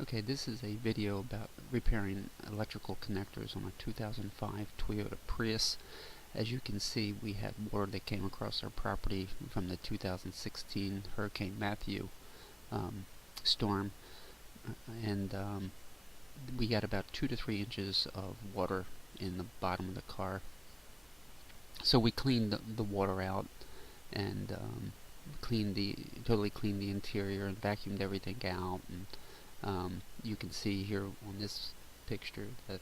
Okay, this is a video about repairing electrical connectors on a 2005 Toyota Prius. As you can see, we had water that came across our property from the 2016 Hurricane Matthew storm, and we got about 2 to 3 inches of water in the bottom of the car. So we cleaned the water out and totally cleaned the interior and vacuumed everything out. And you can see here on this picture that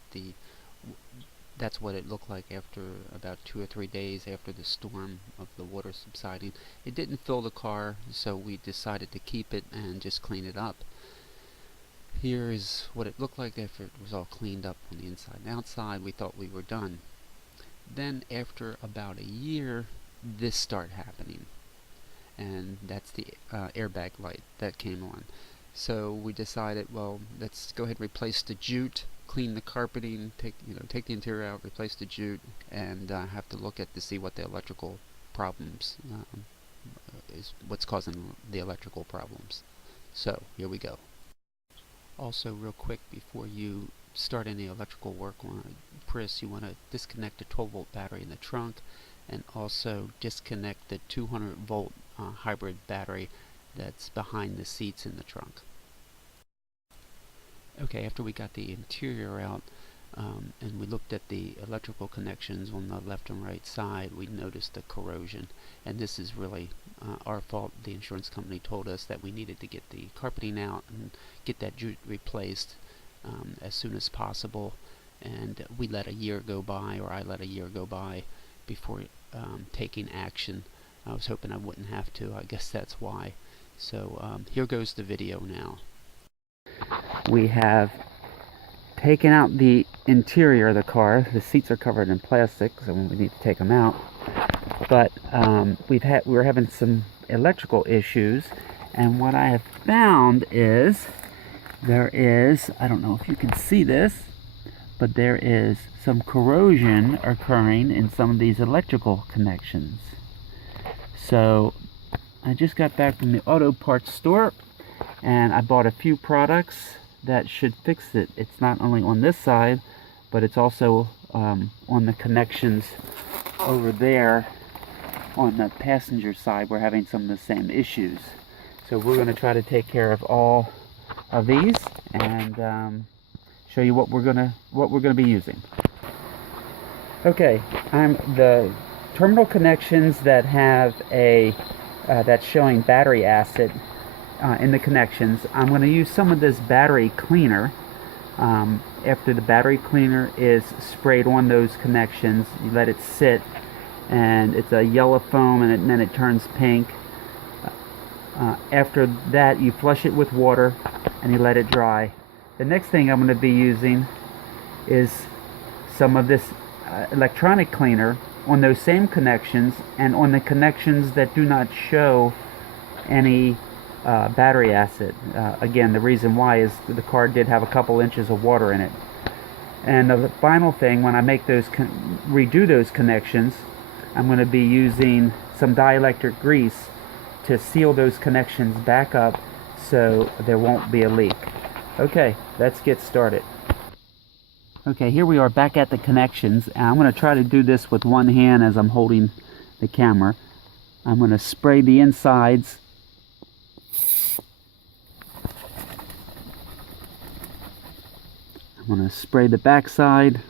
that's what it looked like after about 2 or 3 days after the storm of the water subsiding. It didn't fill the car, so we decided to keep it and just clean it up. Here is what it looked like after it was all cleaned up on the inside and outside. We thought we were done. Then after about a year, this started happening, and that's the airbag light that came on. So we decided, well, let's go ahead and replace the jute, clean the carpeting, take the interior out, replace the jute, and have to look at to see what the electrical problems is, what's causing the electrical problems. So here we go. Also, real quick, before you start any electrical work on a Prius, you want to disconnect the 12-volt battery in the trunk, and also disconnect the 200-volt hybrid battery that's behind the seats in the trunk. Okay, after we got the interior out and we looked at the electrical connections on the left and right side, we noticed the corrosion, and this is really our fault. The insurance company told us that we needed to get the carpeting out and get that jute replaced as soon as possible, and we let a year go by, or I let a year go by before taking action. I was hoping I wouldn't have to. I guess that's why. So here goes the video now. We have taken out the interior of the car. The seats are covered in plastic, so we need to take them out. But we're having some electrical issues, and what I have found is there is, I don't know if you can see this, but there is some corrosion occurring in some of these electrical connections. So I just got back from the auto parts store, and I bought a few products that should fix it. It's not only on this side, but it's also on the connections over there on the passenger side. We're having some of the same issues. So we're going to try to take care of all of these and show you what we're going to be using. Okay, the terminal connections that have a that's showing battery acid in the connections. I'm going to use some of this battery cleaner. After the battery cleaner is sprayed on those connections, you let it sit, and it's a yellow foam, and then it turns pink. After that, you flush it with water and you let it dry. The next thing I'm going to be using is some of this electronic cleaner on those same connections, and on the connections that do not show any battery acid. Again, the reason why is the car did have a couple inches of water in it. And the final thing, when I make those redo those connections, I'm going to be using some dielectric grease to seal those connections back up so there won't be a leak. Okay, let's get started. Okay, here we are back at the connections, and I'm going to try to do this with one hand as I'm holding the camera. I'm going to spray the insides. I'm going to spray the backside.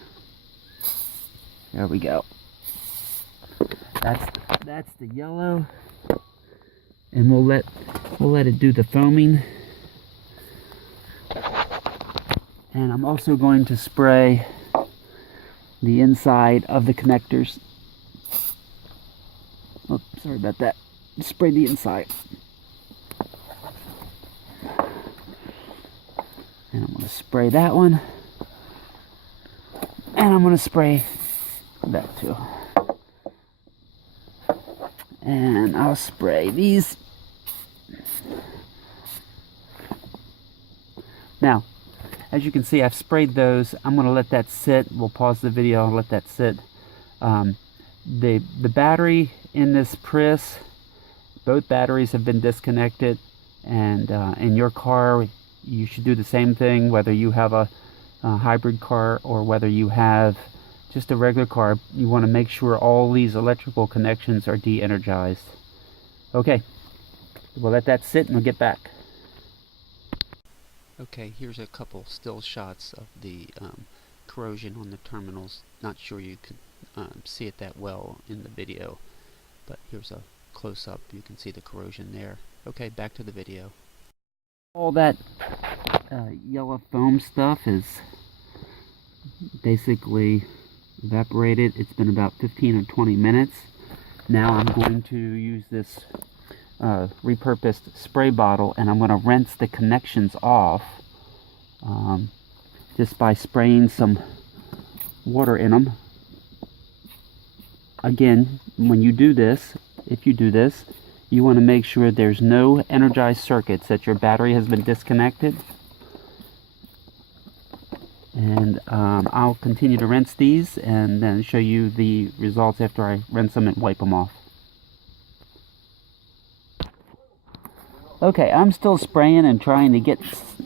There we go. That's the yellow, and we'll let it do the foaming. And I'm also going to spray the inside of the connectors. Oops, sorry about that. Spray the inside. And I'm going to spray that one. And I'm going to spray that too. And I'll spray these. Now, as you can see, I've sprayed those. I'm going to let that sit. We'll pause the video and let that sit. The battery in this Prius, both batteries have been disconnected, and in your car you should do the same thing whether you have a hybrid car or whether you have just a regular car. You want to make sure all these electrical connections are de-energized. Okay, we'll let that sit and we'll get back. Okay, here's a couple still shots of the corrosion on the terminals. Not sure you could see it that well in the video, but here's a close-up. You can see the corrosion there. Okay, back to the video. All that yellow foam stuff is basically evaporated. It's been about 15 or 20 minutes. Now I'm going to use this repurposed spray bottle, and I'm going to rinse the connections off just by spraying some water in them. Again, when you do this, if you do this, you want to make sure there's no energized circuits, that your battery has been disconnected. And I'll continue to rinse these and then show you the results after I rinse them and wipe them off. Okay, I'm still spraying and trying to get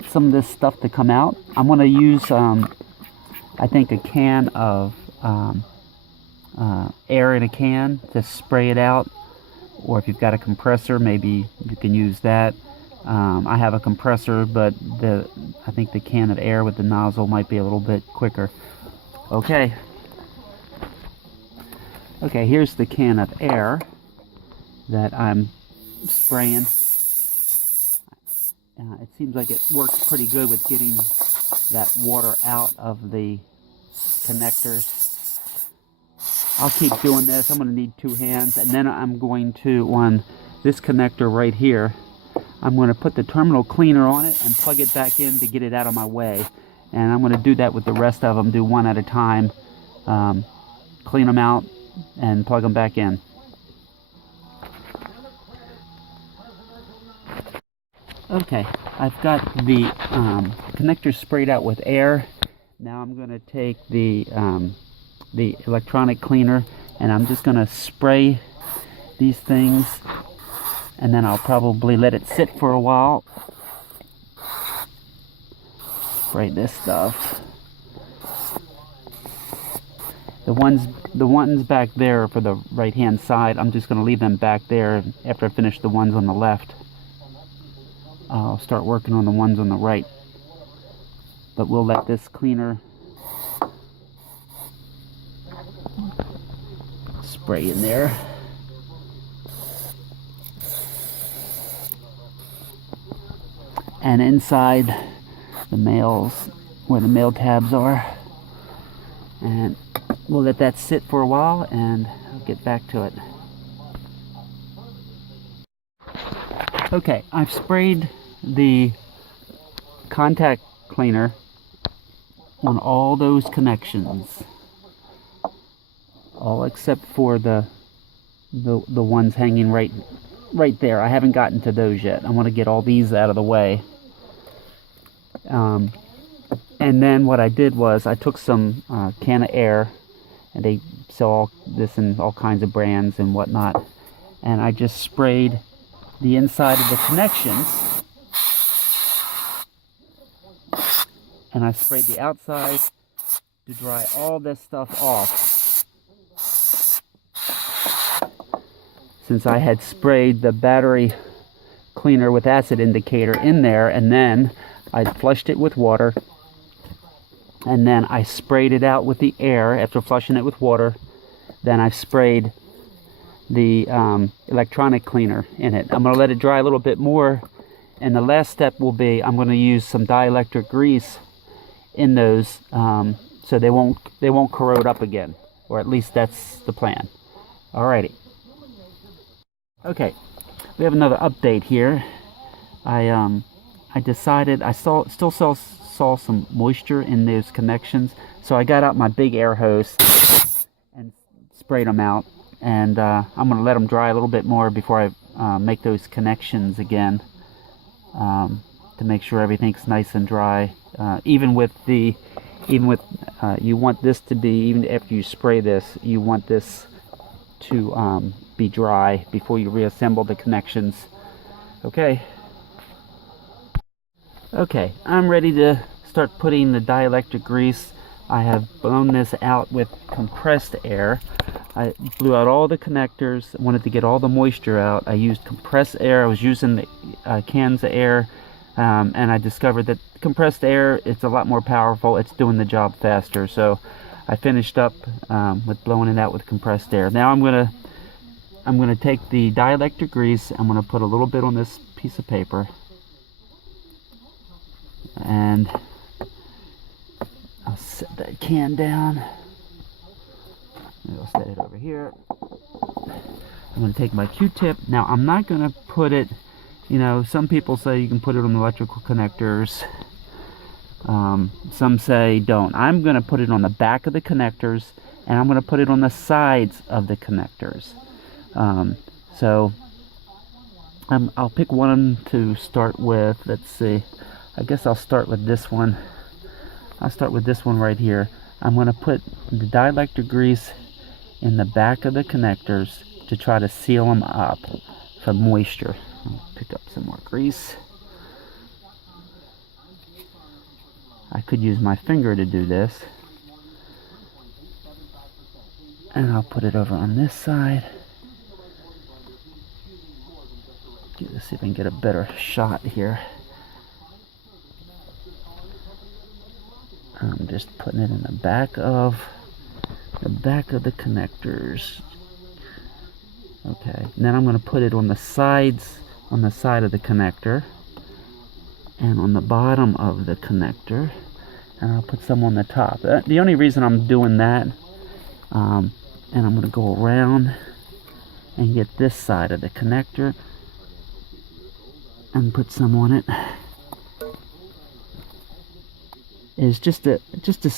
some of this stuff to come out. I'm going to use, I think, a can of air in a can to spray it out. Or if you've got a compressor, maybe you can use that. I have a compressor, but I think the can of air with the nozzle might be a little bit quicker. Okay. Okay, here's the can of air that I'm spraying. It seems like it works pretty good with getting that water out of the connectors. I'll keep doing this. I'm going to need 2 hands, and then I'm going to, on this connector right here, I'm going to put the terminal cleaner on it and plug it back in to get it out of my way. And I'm going to do that with the rest of them, do one at a time, clean them out and plug them back in. Okay, I've got the connector sprayed out with air. Now I'm going to take the electronic cleaner, and I'm just going to spray these things, and then I'll probably let it sit for a while. Spray this stuff. The ones back there for the right hand side, I'm just going to leave them back there. After I finish the ones on the left, I'll start working on the ones on the right. But we'll let this cleaner spray in there. And inside the mails, where the mail tabs are. And we'll let that sit for a while and I'll get back to it. Okay, I've sprayed the contact cleaner on all those connections, all except for the ones hanging right there. I haven't gotten to those yet. I want to get all these out of the way. And then what I did was I took some can of air, and they sell this in all kinds of brands and whatnot, and I just sprayed the inside of the connections, and I sprayed the outside to dry all this stuff off. Since I had sprayed the battery cleaner with acid indicator in there, and then I flushed it with water, and then I sprayed it out with the air after flushing it with water. Then I sprayed the electronic cleaner in it. I'm going to let it dry a little bit more, and the last step will be I'm going to use some dielectric grease in those so they won't corrode up again, or at least that's the plan. Alrighty. Okay, we have another update here. I decided I still saw some moisture in those connections, so I got out my big air hose and sprayed them out, and I'm going to let them dry a little bit more before I make those connections again, to make sure everything's nice and dry. Even with you want this to be, even after you spray this, you want this to be dry before you reassemble the connections. Okay. Okay, I'm ready to start putting the dielectric grease. I have blown this out with compressed air. I blew out all the connectors, wanted to get all the moisture out. I used compressed air. I was using the cans of air, and I discovered that compressed air, it's a lot more powerful. It's doing the job faster. So I finished up with blowing it out with compressed air. Now I'm gonna take the dielectric grease. I'm gonna put a little bit on this piece of paper, and I'll set that can down. Maybe I'll set it over here. I'm going to take my Q-tip. Now I'm not going to put it, you know, some people say you can put it on the electrical connectors. Some say don't. I'm going to put it on the back of the connectors, and I'm going to put it on the sides of the connectors. I'll pick one to start with. Let's see. I guess I'll start with this one. I'll start with this one right here. I'm going to put the dielectric grease in the back of the connectors to try to seal them up from moisture. I'll pick up some more grease. I could use my finger to do this. And I'll put it over on this side. Let's see if I can get a better shot here. I'm just putting it in the back of the connectors. Okay, and then I'm going to put it on the sides, on the side of the connector, and on the bottom of the connector, and I'll put some on the top. The only reason I'm doing that, and I'm going to go around and get this side of the connector and put some on it, is just to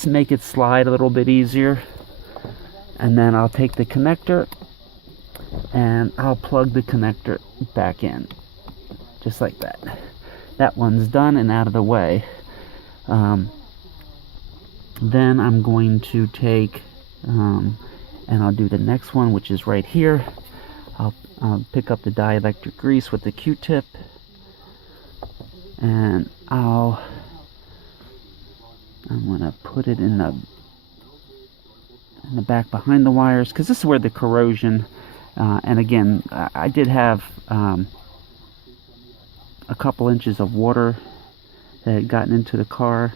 make it slide a little bit easier. And then I'll take the connector and I'll plug the connector back in, just like that. That one's done and out of the way. Then I'm going to take and I'll do the next one, which is right here. I'll pick up the dielectric grease with the Q-tip, and I'm gonna put it in the back behind the wires, because this is where the corrosion, and again, I did have a couple inches of water that had gotten into the car,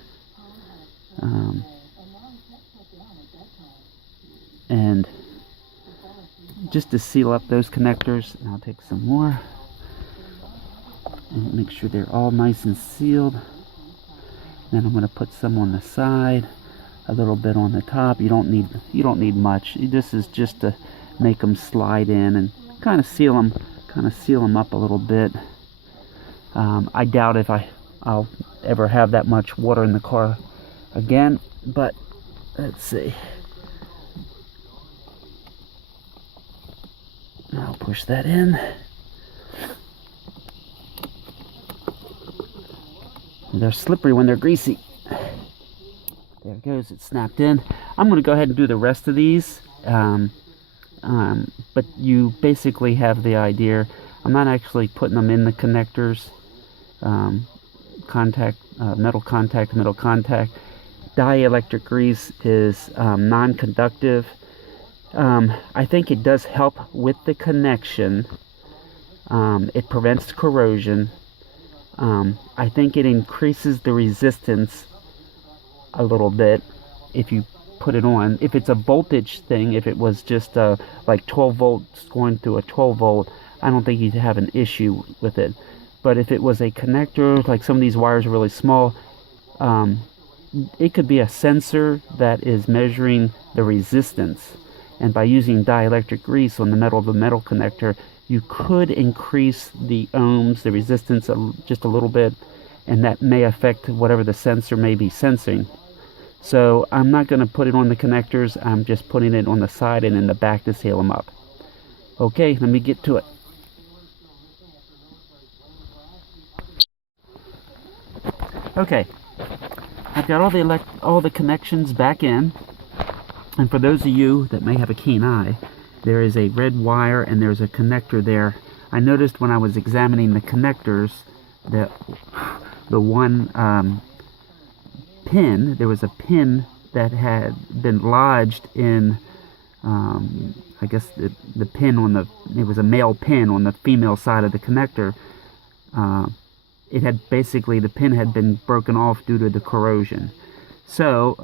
and just to seal up those connectors. And I'll take some more and make sure they're all nice and sealed. Then I'm going to put some on the side, a little bit on the top. You don't need much. This is just to make them slide in and kind of seal them up a little bit. I doubt if I'll ever have that much water in the car again, but let's see. I'll push that in. They're slippery when they're greasy. There it goes, it's snapped in. I'm going to go ahead and do the rest of these, but you basically have the idea. I'm not actually putting them in the connectors. Metal contact. Dielectric grease is non-conductive. I think it does help with the connection. It prevents corrosion. I think it increases the resistance a little bit if you put it on. If it's a voltage thing, if it was just like 12 volts going through a 12 volt, I don't think you'd have an issue with it. But if it was a connector, like some of these wires are really small, it could be a sensor that is measuring the resistance. And by using dielectric grease on the metal connector, you could increase the ohms, the resistance, just a little bit, and that may affect whatever the sensor may be sensing. So I'm not going to put it on the connectors. I'm just putting it on the side and in the back to seal them up. Okay, let me get to it. Okay, I've got all the connections back in. And for those of you that may have a keen eye, there is a red wire and there's a connector there. I noticed when I was examining the connectors that the one pin. There was a pin that had been lodged in, I guess the pin on it was a male pin on the female side of the connector. It had basically, the pin had been broken off due to the corrosion. So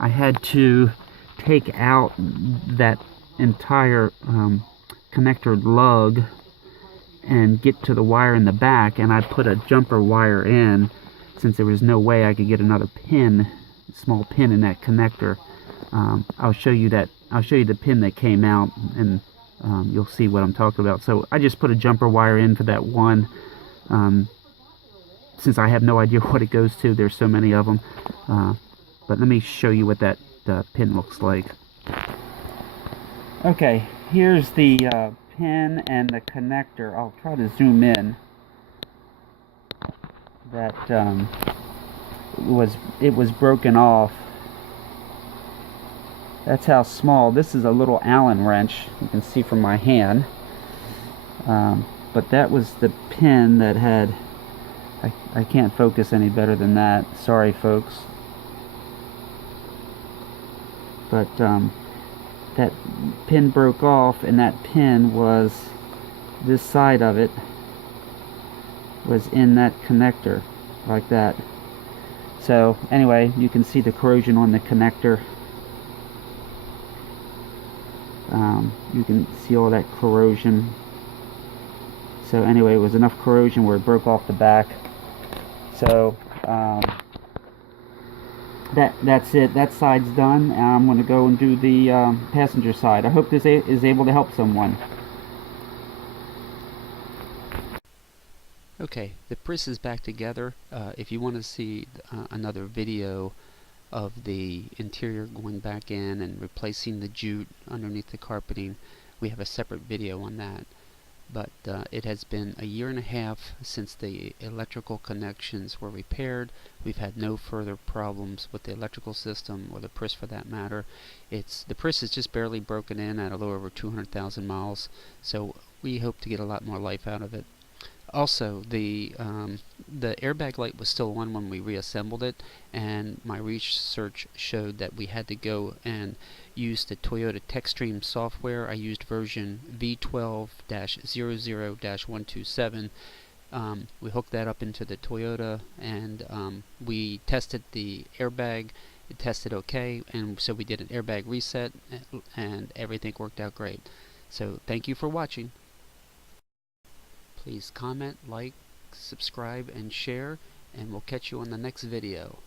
I had to take out that entire connector lug and get to the wire in the back, and I put a jumper wire in since there was no way I could get another pin, small pin in that connector. I'll show you the pin that came out, and you'll see what I'm talking about. So I just put a jumper wire in for that one, since I have no idea what it goes to. There's so many of them. But let me show you what that pin looks like. Okay, here's the pin and the connector. I'll try to zoom in. That it was broken off. That's how small. This is a little Allen wrench, you can see from my hand. But that was the pin that had, I can't focus any better than that. Sorry, folks. But that pin broke off, and that pin was, this side of it was in that connector, like that. So anyway, you can see the corrosion on the connector. You can see all that corrosion. So anyway, it was enough corrosion where it broke off the back. So that's it. That side's done. I'm going to go and do the passenger side. I hope this is able to help someone. Okay, the Prius is back together. If you want to see another video of the interior going back in and replacing the jute underneath the carpeting, we have a separate video on that. But it has been a year and a half since the electrical connections were repaired. We've had no further problems with the electrical system, or the Prius for that matter. The Prius is just barely broken in at a little over 200,000 miles, so we hope to get a lot more life out of it. Also, the airbag light was still on when we reassembled it, and my research showed that we had to go and use the Toyota TechStream software. I used version V12-00-127. We hooked that up into the Toyota, and we tested the airbag. It tested okay, and so we did an airbag reset, and everything worked out great. So thank you for watching. Please comment, like, subscribe, and share, and we'll catch you on the next video.